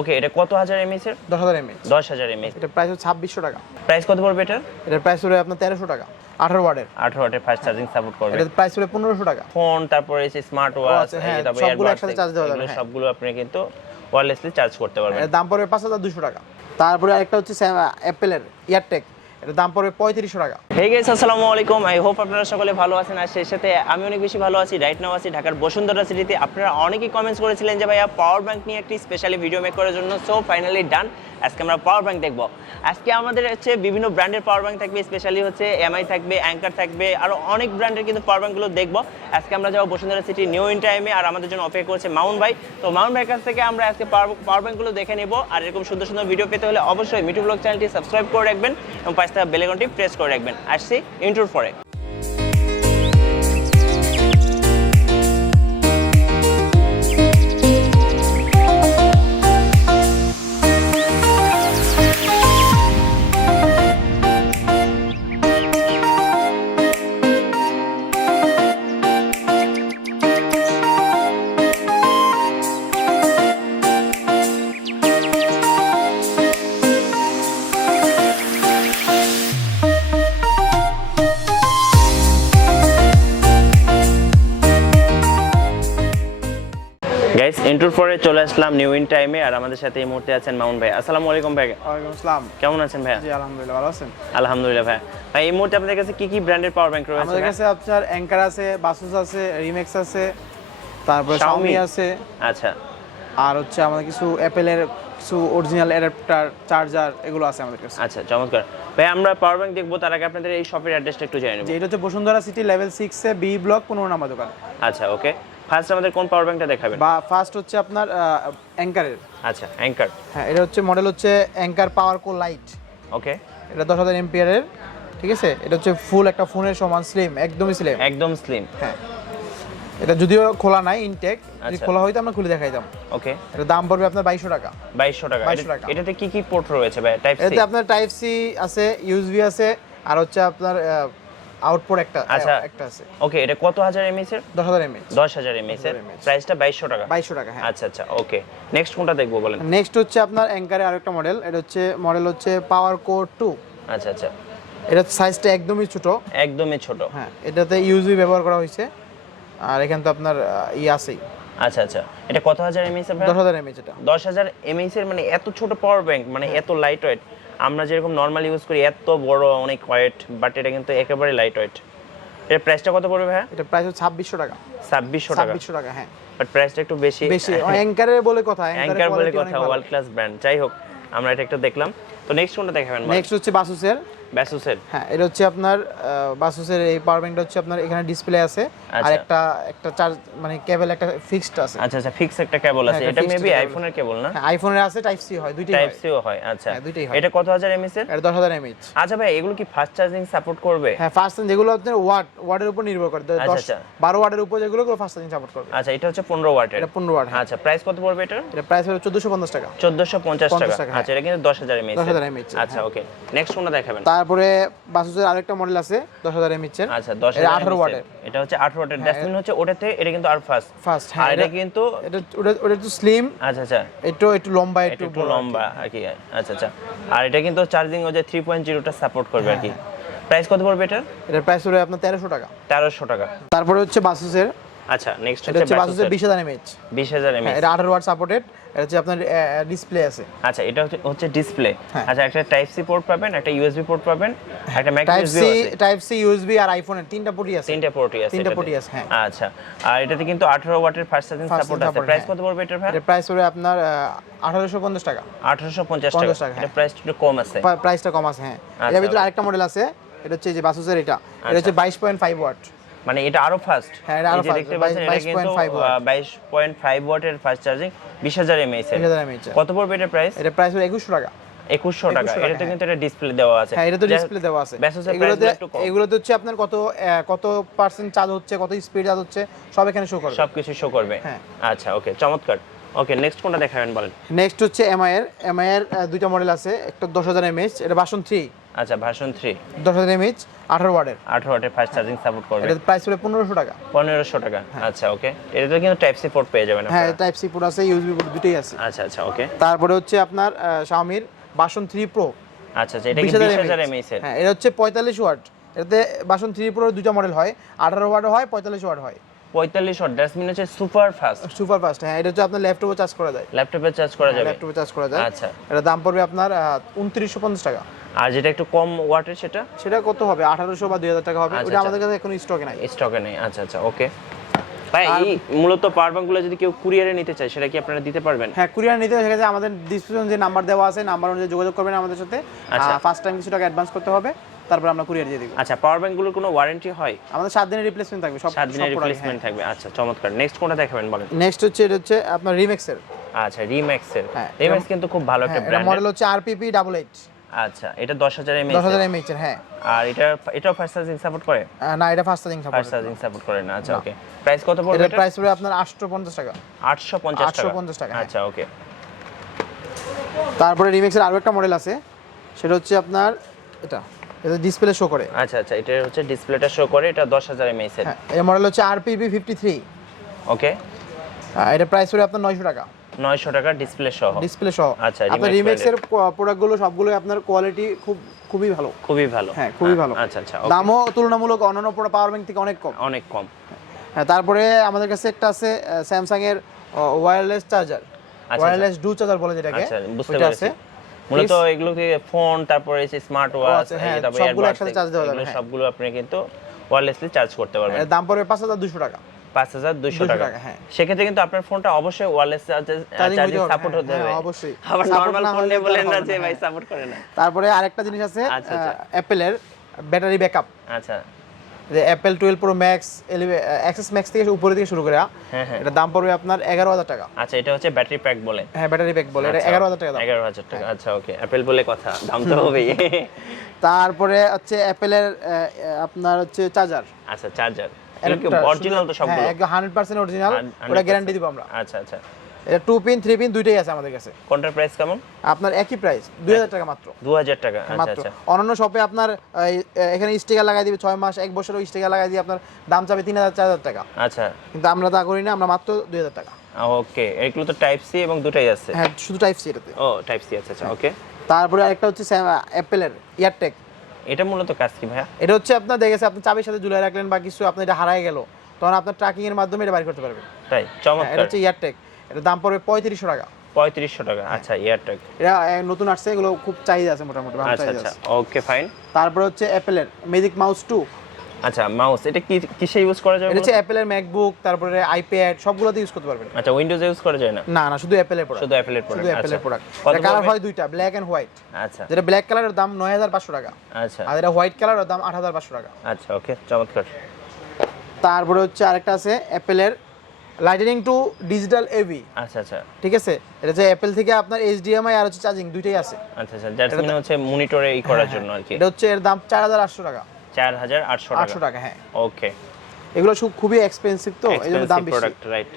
ওকে, এটা কত হাজার এমএএইচ এর? 10,000 mAh। 10,000 এমএএইচ। এটা প্রাইস হচ্ছে 2600 টাকা। প্রাইস কত পড়বে এটার? এটার প্রাইস হলো আপনার 1300 টাকা। 18 ওয়াটের। 18 ওয়াটের ফাস্ট চার্জিং সাপোর্ট করবে। এটার প্রাইস হলো 1500 টাকা। ফোন, তারপরে এই স্মার্ট ওয়াচ, হ্যাঁ, তারপরে সবগুলো একসাথে চার্জ দেওয়া যাবে। সবগুলো আপনি কিন্তু ওয়্যারলেসলি চার্জ করতে পারবেন। এর দাম পড়বে 5200 টাকা। তারপরে আরেকটা হচ্ছে অ্যাপেলের ইয়ারটেক, এটার দাম পড়বে 3500 টাকা। হে গাইস, আসসালামু আলাইকুম। আই হোপ আপনারা সকলে ভালো আছেন। আর সেই সাথে আমি অনেক বেশি ভালো আছি। রাইট নাও আছি ঢাকার বসুন্ধরা সিটিতে। আপনারা অনেকেই কমেন্টস করেছিলেন যে ভাইয়া পাওয়ার ব্যাংক নিয়ে একটি স্পেশালি ভিডিও মেক করার জন্য। সো ফাইনালি ডান। আজকে আমরা পাওয়ার ব্যাংক দেখব। আজকে আমাদের হচ্ছে বিভিন্ন ব্র্যান্ডের পাওয়ার ব্যাংক থাকবে, স্পেশালি হচ্ছে এমআই থাকবে, অ্যাঙ্কার থাকবে, আরও অনেক ব্র্যান্ডের কিন্তু পাওয়ার ব্যাংকগুলো দেখবো। আজকে আমরা যাবো বসুন্ধরা সিটি নিউ ইন টাইমে, আর আমাদের জন্য অপেক্ষা করছে মাউন্ট ভাই। তো মাউন্ট ভাইয়ের কাছ থেকে আমরা আজকে পাওয়ার ব্যাংকগুলো দেখে নেব। আর এরকম সুন্দর সুন্দর ভিডিও পেতে হলে অবশ্যই মিঠু ব্লগ চ্যানেলটি সাবস্ক্রাইব করে রাখবেন এবং পাশে থাকা বেল আইকনটি প্রেস করে রাখবেন। আসছি ইন্ট্রোর পরে। গাইস, ইন্ট্রোর পরে চলে আসলাম নিউ ইন টাইমে, আর আমাদের সাথে এই মুহূর্তে আছেন মাউন্ট ভাই। আসসালামু আলাইকুম ভাই। ওয়ালাইকুম আসসালাম। কেমন আছেন ভাই? জি আলহামদুলিল্লাহ, ভালো আছেন? আলহামদুলিল্লাহ ভাই। ভাই, এই মুহূর্তে আপনাদের কাছে কি কি ব্র্যান্ডের পাওয়ার ব্যাংক রয়েছে? আমাদের কাছে আপনার অ্যাঙ্কার আছে, বাসুস আছে, রিমেক্স আছে, তারপরে শাওমি আছে। আচ্ছা। আর হচ্ছে আমাদের কিছু অ্যাপেলের কিছু অরিজিনাল অ্যাডাপ্টার, চার্জার, এগুলো আছে আমাদের কাছে। আচ্ছা, চমৎকার ভাই। আমরা পাওয়ার ব্যাংক দেখবো, তার আগে আপনাদের এই শপের অ্যাড্রেসটা একটু জেনে নেব। যে এটা হচ্ছে Bashundhara city level 6 A B block 15 নম্বর দোকান। আচ্ছা, ওকে। ফার্স্ট আমাদের কোন পাওয়ার ব্যাংকটা দেখাবেন? বা ফার্স্ট হচ্ছে আপনার অ্যাঙ্কারের। আচ্ছা, অ্যাঙ্কার। হ্যাঁ, এটা হচ্ছে মডেল হচ্ছে অ্যাঙ্কার পাওয়ার কো লাইট। ওকে। এটা 10,000 এমপিয়ারের, ঠিক আছে? এটা হচ্ছে ফুল একটা ফোনের সমান স্লিম, একদমই স্লিম, একদম স্লিম। হ্যাঁ। এটা যদিও খোলা নাই, ইনটেক। যদি আচ্ছা। খোলা হইতো আমরা খুলে দেখাইতাম। ওকে। এটা দাম পড়বে আপনার 2200 টাকা। 2200 টাকা। 2200 টাকা। এটাতে কি কি পোর্ট রয়েছে ভাই? Type C? এটাতে আপনার টাইপ সি আছে, ইউএসবি আছে, আর হচ্ছে আপনার আউটপুট একটা আছে। ওকে, এটা কত হাজার এমএএইচ এর? 10,000 mAh। 10,000 এমএএইচ এর। প্রাইসটা 2200 টাকা। 2200 টাকা, হ্যাঁ। আচ্ছা আচ্ছা, ওকে। নেক্সট কোনটা দেখবো বলেন? নেক্সট হচ্ছে আপনার অ্যাঙ্কারে আরেকটা মডেল। এটা হচ্ছে মডেল হচ্ছে পাওয়ার কোর 2। আচ্ছা আচ্ছা। এটা সাইজটা একদমই ছোট, একদমই ছোট। হ্যাঁ। এটাতে ইউএসবি ব্যবহার করা হয়েছে, আর এখানে তো আপনার আছেই। আচ্ছা আচ্ছা। এটা কত হাজার এমএএইচ এর? 10,000 mAh। এটা 10,000 এমএএইচ এর, মানে এত ছোট পাওয়ার ব্যাংক, মানে এত লাইট ওয়েট। আমরা যেরকম নরমাল ইউজ করি এত বড় অনেক ওয়েট, বাট এটা কিন্তু একেবারে লাইট ওয়েট। এর প্রাইসটা কত পড়বে ভাই? এটা প্রাইস হচ্ছে 2600 টাকা। 2600 টাকা। 2600 টাকা, হ্যাঁ। বাট প্রাইসটা একটু বেশি। অ্যাঙ্কারের বলে কথা, অ্যাঙ্কার বলে কথা, ওয়ার্ল্ড ক্লাস ব্র্যান্ড। যাই হোক, আমরা এটা একটু দেখলাম। তো নেক্সট কোনটা দেখাবেন? নেক্সট হচ্ছে বাসুসের। ব্যাসুসের। হ্যাঁ, এটা হচ্ছে আপনার বাসুসের এই পাওয়ার ব্যাংকটা হচ্ছে আপনার এখানে ডিসপ্লে আছে, আর একটা চার্জ মানে কেবল একটা ফিক্সড আছে। আচ্ছা আচ্ছা, ফিক্স একটা কেবল আছে। এটা মেবি আইফোনের কেবল না? হ্যাঁ, আইফোনের আছে, টাইপ সি হয়, দুইটাই হয়। টাইপ সিও হয়। আচ্ছা, দুইটাই হয়। এটা কত হাজার এমএএইচ এর? এটা 10,000 mAh। আচ্ছা ভাই, এগুলো কি ফাস্ট চার্জিং সাপোর্ট করবে? হ্যাঁ, ফাস্ট চার্জিং যেগুলো আপনার ওয়াটের উপর নির্ভর করে। 12 ওয়াটের উপর যেগুলো ফাস্ট চার্জিং সাপোর্ট করবে। আচ্ছা, এটা হচ্ছে 15 ওয়াটের। এটা 15 ওয়াট। আচ্ছা, প্রাইস কত পড়বে এটা? এটা প্রাইস হলো 1450 টাকা। 1450 টাকা। আচ্ছা, এটা কিন্তু 10,000 এমএএইচ। 10,000 mAh। আচ্ছা, ওকে। নেক্সট কোনটা দেখাবেন? তারপরে বাসুসের আরেকটা মডেল আছে 10,000 mAh এর। আচ্ছা, 10,000 18 ওয়াটের। এটা হচ্ছে 18 ওয়াটের। দ্যাটস মিন হচ্ছে ওটাতে এটা কিন্তু আর ফাস্ট। হ্যাঁ, আর এটা কিন্তু ওটা একটু স্লিম। আচ্ছা আচ্ছা, একটু লম্বা, একটু লম্বা আর কি। আচ্ছা আচ্ছা। আর এটা কিন্তু চার্জিং ও যে 3.0 টা সাপোর্ট করবে আর কি। প্রাইস কত পড়বে এটা? এটার প্রাইস হলো আপনার 1300 টাকা। 1300 টাকা। তারপরে হচ্ছে বাসুসের। আচ্ছা, নেক্সট এটা হচ্ছে বাসুসের 20,000 mAh। 20,000 mAh। এটা 18 ওয়াট সাপোর্টেড। এটা হচ্ছে আপনার ডিসপ্লে আছে। আচ্ছা, এটা হচ্ছে ডিসপ্লে। আচ্ছা, একটা টাইপ সি পোর্ট পাবেন, একটা ইউএসবি পোর্ট পাবেন, একটা ম্যাইক্রো ইউএসবি আছে। টাইপ সি, ইউএসবি আর আইফোনের তিনটা পোর্টই আছে। তিনটা পোর্টই আছে, হ্যাঁ। আচ্ছা, আর এটাতে কিন্তু 18 ওয়াটের ফাস্ট চার্জিং সাপোর্ট আছে। প্রাইস কত পড়বে এটার ভাই? এর প্রাইস হলো আপনার 1850 টাকা। 1850 টাকা। এটা প্রাইস একটু কম আছে। প্রাইসটা কম আছে, হ্যাঁ। এর ভিতরে আরেকটা মডেল আছে। এটা হচ্ছে যে বাসুসের এটা হচ্ছে 22.5 ওয়াট। মানে এটা আরো ফাস্ট। হ্যাঁ, এটা আরো ফাস্ট। দেখতে পাচ্ছেন, এটা কিন্তু 22.5 ওয়াটের ফাস্ট চার্জিং 20,000 mAh এর। 20,000 mAh। কত পড়বে এটার প্রাইস? এটা প্রাইস হলো 2100 টাকা। 2100 টাকা। এটাতে কিন্তু এটা ডিসপ্লে দেওয়া আছে। হ্যাঁ, এটা তো ডিসপ্লে দেওয়া আছে। এগুলোতে হচ্ছে আপনার কত পার্সেন্ট চার্জ হচ্ছে, কত স্পিড চার্জ হচ্ছে, সব এখানে শো করবে। সবকিছু শো করবে। হ্যাঁ। আচ্ছা, ওকে, চমৎকার। ওকে, নেক্সট কোনটা দেখাবেন বলেন? নেক্সট হচ্ছে এমআই এর দুইটা মডেল আছে। একটা 10,000 mAh, এটা ভার্সন 3। আচ্ছা ভার্সন 3 10000 এমএইচ 18 ওয়াটের 18 ওয়াটের ফাস্ট চার্জিং সাপোর্ট করবে। এটার প্রাইস পড়বে 1500 টাকা। 1500 টাকা, আচ্ছা ওকে। এটাতে কিন্তু টাইপ সি পোর্ট পেয়ে যাবেন আপনারা। হ্যাঁ টাইপ সি পোর্ট আছে, ইউএসবি পোর্ট দুটোই আছে। আচ্ছা আচ্ছা ওকে। তারপরে হচ্ছে আপনার Xiaomi ভার্সন 3 Pro। আচ্ছা আচ্ছা, এটা কি 20000 এমএএইচ এর? হ্যাঁ এটা হচ্ছে 45 ওয়াট। এটাতে ভার্সন 3 Pro দুটো মডেল হয়, 18 ওয়াট হয়, 45 ওয়াট হয়। 45 ওয়াট, দ্যাটস মিন হচ্ছে সুপার ফাস্ট। সুপার ফাস্ট, হ্যাঁ এটা হচ্ছে আপনার ল্যাপটপে চার্জ করা যায়। ল্যাপটপে চার্জ করা যাবে? ল্যাপটপে চার্জ করা যায়। আচ্ছা, এটা দাম পড়বে আপনার 2950 টাকা। আর যেটা একটু কম ওয়াটের সেটা কত হবে? 1800 বা 2000 টাকা হবে। ওটা আমাদের কাছে এখন স্টকে নাই। স্টকে নেই, আচ্ছা আচ্ছা ওকে। ভাই এই মূলত পাওয়ার ব্যাংকগুলো যদি কেউ কুরিয়ারে নিতে চায় সেটা কি আপনারা দিতে পারবেন? হ্যাঁ কুরিয়ার নিতে হলে আমাদের ডিসক্রিপশন যে নাম্বার দেওয়া আছে, নাম্বার অনুযায়ী যোগাযোগ করবেন আমাদের সাথে। ফার্স্ট টাইম কিছু টাকা অ্যাডভান্স করতে হবে, তারপর আমরা কুরিয়ার দিয়ে দিব। আচ্ছা, পাওয়ার ব্যাংকগুলোর কোনো ওয়ারেন্টি হয়? আমাদের 7 দিনের রিপ্লেসমেন্ট থাকবে, সব 7 দিনের রিপ্লেসমেন্ট থাকবে। আচ্ছা চমৎকার। নেক্সট কোনটা দেখাবেন বলেন? নেক্সট হচ্ছে এটা হচ্ছে আপনার রিম্যাক্সের। আচ্ছা রিম্যাক্সের, রিম্যাক্স কিন্তু খুব ভালো একটা ব্র্যান্ড। এটা মডেল হচ্ছে RPP 88। আচ্ছা, এটা 10000 এমএএইচ। 10000 এমএএইচ এর, হ্যাঁ। আর এটাও ফাস্ট চার্জিং সাপোর্ট করে? না, এটা fast charging support. Fast charging support করে না, আচ্ছা ওকে। প্রাইস কত পড়বে এটা? এটা প্রাইস পড়বে আপনার 850 টাকা। 850 টাকা, আচ্ছা ওকে। তারপরে রিম্যাক্সের আরো একটা মডেল আছে, সেটা হচ্ছে আপনার এটা ডিসপ্লে শো করে। আচ্ছা আচ্ছা, এটা হচ্ছে ডিসপ্লেটা শো করে, এটা 10000 এমএএইচ এর। হ্যাঁ, এই মডেল হচ্ছে RPP 53। ওকে, এটা প্রাইস পড়বে আপনার 900 টাকা। 900 টাকা ডিসপ্লে সহ? ডিসপ্লে সহ। আচ্ছা, আপনার রিম্যাক্সের প্রোডাক্টগুলো সবগুলোই আপনার কোয়ালিটি খুবই ভালো। খুবই ভালো, হ্যাঁ খুবই ভালো। আচ্ছা আচ্ছা, দামও তুলনামূলক অন্যান্য পাওয়ার ব্যাংক থেকে অনেক কম। অনেক কম। হ্যাঁ, তারপরে আমাদের কাছে একটা আছে স্যামসাং এর wireless charger, wireless do charger বলে যেটাকে। আচ্ছা, বুঝতে পেরেছি। মূলত এগুলো কি ফোন, তারপরে এই স্মার্ট ওয়াচ, তারপরে সবগুলো একসাথে চার্জ দেওয়া যাবে। সবগুলো আপনি কিন্তু ওয়্যারলেসলি চার্জ করতে পারবেন। এর দাম পড়বে 5200 টাকা। 5200 টাকা, হ্যাঁ। সেক্ষেত্রে কিন্তু আপনার ফোনটা অবশ্যই ওয়্যারলেস চার্জিং সাপোর্ট হতে হবে। হ্যাঁ অবশ্যই। আবার নরমাল ফোন নিয়ে বলেন না যে ভাই সাপোর্ট করে না। তারপরে আরেকটা জিনিস আছে অ্যাপেলের ব্যাটারি ব্যাকআপ। আচ্ছা, যে Apple 12 pro max, XS max থেকে উপরে থেকে শুরু করে, হ্যাঁ এটা দাম পড়বে আপনার 11000 টাকা। আচ্ছা, এটা হচ্ছে ব্যাটারি প্যাক বলে? হ্যাঁ ব্যাটারি প্যাক বলে, এটা 11000 টাকা দাম। 11000 টাকা, আচ্ছা ওকে। অ্যাপেল বলে কথা, দাম তো হবেই। তারপরে হচ্ছে অ্যাপেলের আপনার হচ্ছে চার্জার। আচ্ছা, চার্জার অরিজিনাল তো সবগুলো? হ্যাঁ 100% অরিজিনাল, ওটা গ্যারান্টি দিব আমরা। আচ্ছা আচ্ছা, এটা 2 পিন 3 পিন দুইটাই আছে আমাদের কাছে। কোনটার প্রাইস কেমন? আপনার একই প্রাইস, 2000 টাকা মাত্র। 2000 টাকা, আচ্ছা আচ্ছা। অন্যান্য শপে আপনার এখানে স্টিকার লাগাই দিবে 6 মাস 1 বছরও স্টিকার লাগাই দিয়ে আপনার দাম চাবে 3000 4000 টাকা। আচ্ছা, কিন্তু আমরা তা করি না, আমরা মাত্র 2000 টাকা। ওকে, এগুলো তো টাইপ সি এবং দুটাই আছে? হ্যাঁ শুধু টাইপ সি এটাতে। ও টাইপ সি, আচ্ছা আচ্ছা ওকে। তারপরে আরেকটা হচ্ছে অ্যাপেলের ইয়ারটেক। এটা মূলত কাজ কি ভাইয়া? এটা হচ্ছে আপনার দেখেছে আপনি চাবির সাথে ঝুলিয়ে রাখলেন বা কিছু, আপনার এটা হারায় গেল, তখন আপনার ট্র্যাকিং এর মাধ্যমে এটা বাইর করতে পারবেন। তাই? চমৎকার। এটা হচ্ছে ইয়ারটেক, এটা দাম পড়বে 3500 টাকা। 3500 টাকা, আচ্ছা। ইয়ারটেক এটা নতুন আসছে, এগুলো খুব চাহিদা আছে, মোটামুটি ভালো আচ্ছা চাহিদা আচ্ছা আছে। Okay fine. তারপরে হচ্ছে অ্যাপেলের ম্যাজিক মাউস 2। আচ্ছা, মাউস এটা কিসে ইউজ করা যায়? এটা হচ্ছে অ্যাপেলের ম্যাকবুক, তারপরে আইপ্যাড সবগুলোতে ইউজ করতে পারবেন। আচ্ছা, উইন্ডোজে ইউজ করা যায় না? না না, শুধু অ্যাপেলের প্রোডাক্ট। শুধু অ্যাপেলের প্রোডাক্ট, শুধু অ্যাপেলের প্রোডাক্ট। কত কালার হয় দুইটা, ব্ল্যাক এন্ড হোয়াইট। আচ্ছা, যেটা ব্ল্যাক কালারের দাম 9500 টাকা। আচ্ছা, আর এটা হোয়াইট কালারের দাম 8500 টাকা। আচ্ছা ওকে, চমৎকার। তারপরে হচ্ছে আরেকটা আছে অ্যাপেলের লাইটনিং টু ডিজিটাল এভি। আচ্ছা আচ্ছা, ঠিক আছে, এটা যে অ্যাপেল থেকে আপনার HDMI আর হচ্ছে চার্জিং দুইটাই আছে। আচ্ছা আচ্ছা, দ্যাটস মিন হচ্ছে মনিটরে ই করার জন্য আর কি। এটা হচ্ছে এর দাম 4800 টাকা। 4800 টাকা, হ্যাঁ। ওকে, এগুলো খুবই এক্সপেন্সিভ, তো এজন্য দাম বেশি। Product, right.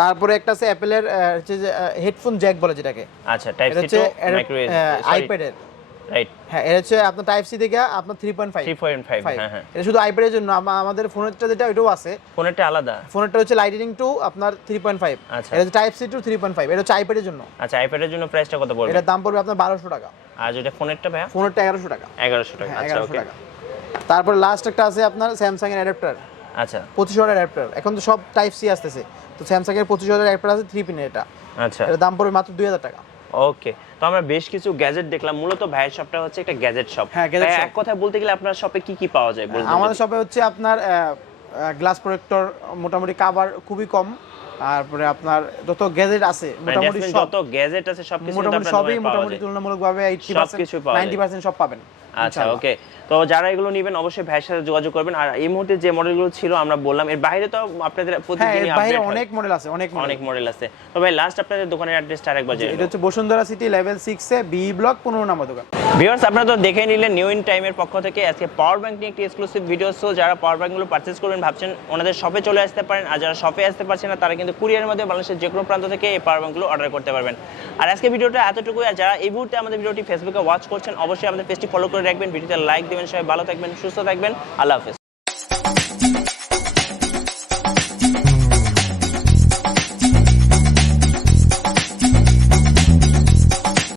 তারপরে একটা আছে অ্যাপেলের হচ্ছে যে হেডফোন জ্যাক বলে যেটাকে। আচ্ছা, টাইপ সি টু মাইক্রো আইপ্যাডের, রাইট। হ্যাঁ এটা হচ্ছে আপনার টাইপ সি থেকে আপনার 3.5। হ্যাঁ হ্যাঁ, এটা শুধু আইপ্যাডের জন্য। আমাদের ফোনেরটা যেটা ওইটাও আছে, ফোনেরটা আলাদা। ফোনেরটা হচ্ছে লাইটনিং টু আপনার 3.5। আচ্ছা, এটা হচ্ছে টাইপ সি টু 3.5, এটা হচ্ছে আইপ্যাডের জন্য। আচ্ছা, আইপ্যাডের জন্য প্রাইসটা কত পড়বে? এটার দাম পড়বে আপনার 1200 টাকা। আর যেটা ফোনেরটা ভাইয়া? ফোনেরটা 1100 টাকা। 1100 টাকা, আচ্ছা ওকে। তারপর লাস্ট একটা আছে আপনার স্যামসাং এর অ্যাডাপ্টার। আচ্ছা, 25 ওয়াটের অ্যাডাপ্টার। এখন তো সব টাইপ সি আসতেছে, তো স্যামসাং এর 25 ওয়াটের অ্যাডাপ্টার আছে 3 পিনের। এটা আচ্ছা, এর দাম পড়বে মাত্র 2000 টাকা। ওকে। তো আমরা বেশ কিছু গ্যাজেট দেখলাম। মূলত ভাইয়ের শপটা হচ্ছে একটা গ্যাজেট শপ। হ্যাঁ, গ্যাজেট শপ। এক কথায় বলতে গেলে আপনার শপে কি কি পাওয়া যায় বলুন? আমাদের শপে হচ্ছে আপনার গ্লাস প্রোটেক্টর, মোটামুটি কভার খুবই কম। তারপরে আপনার যত গ্যাজেট আছে মোটামুটি যত গ্যাজেট আছে সবকিছু মোটামুটি সবই মোটামুটি তুলনামূলকভাবে 80% 90% সব পাবেন। আচ্ছা ওকে। তো যারা এগুলো নেবেন অবশ্যই ভাইয়ের সাথে যোগাযোগ করবেন। আর এই মুহূর্তে যে মডেলগুলো ছিল আমরা বললাম, এর বাইরে তো আপনাদের প্রতিদিনই বাইরে আপডেট অনেক মডেল আছে, অনেক মডেল আছে। তো ভাই লাস্ট আপনাদের দোকানের অ্যাড্রেসটা আরেকবার জানান। এটা হচ্ছে Bashundhara city level 6 A B block 15 নম্বর দোকান। ভিউয়ার্স, আপনারা তো দেখে নিলেন নিউ ইন টাইমের পক্ষ থেকে আজকে পাওয়ার ব্যাংক নিয়ে একটি এক্সক্লুসিভ ভিডিও। সো যারা পাওয়ার ব্যাংকগুলো পারচেজ করবেন ভাবছেন, ওনাদের শপে চলে আসতে পারেন। আর যারা শপে আসতে পারছেন না, তারা কিন্তু কুরিয়ারের মধ্যে বাংলাদেশের যে কোনো প্রান্ত থেকে এই পাওয়ার ব্যাংকগুলো অর্ডার করতে পারবেন। আর আজকে ভিডিওটা এতটুকুই। আর যারা এই মুহূর্তে আমাদের ভিডিওটি ফেসবুকে ওয়াচ করছেন, অবশ্যই আমাদের পেজটি ফলো করে করে রাখবেন, ভিডিওতে লাইক দিবেন, সবাই ভালো থাকবেন, সুস্থ থাকবেন, আল্লাহ হাফেজ।